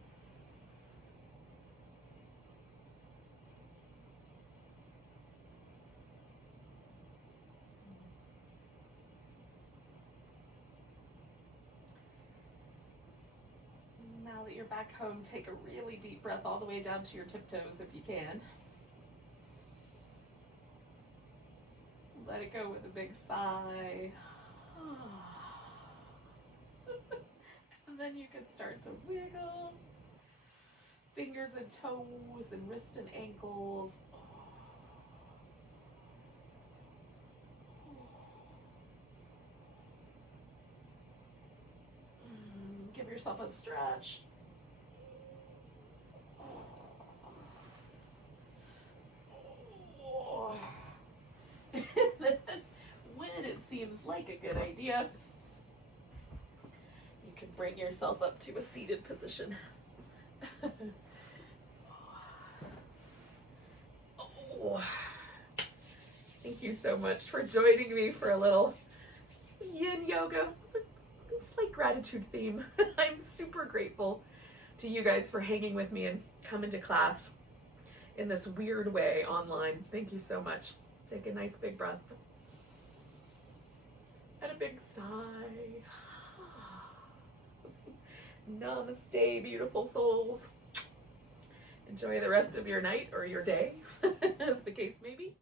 Now that you're back home, take a really deep breath all the way down to your tiptoes if you can. Let it go with a big sigh. And then you can start to wiggle. Fingers and toes and wrist and ankles. Give yourself a stretch. When it seems like a good idea, you can bring yourself up to a seated position. Thank you so much for joining me for a little yin yoga. Slight gratitude theme. I'm super grateful to you guys for hanging with me and coming to class in this weird way online. Thank you so much. Take a nice big breath and a big sigh. Namaste, beautiful souls. Enjoy the rest of your night or your day, as the case may be.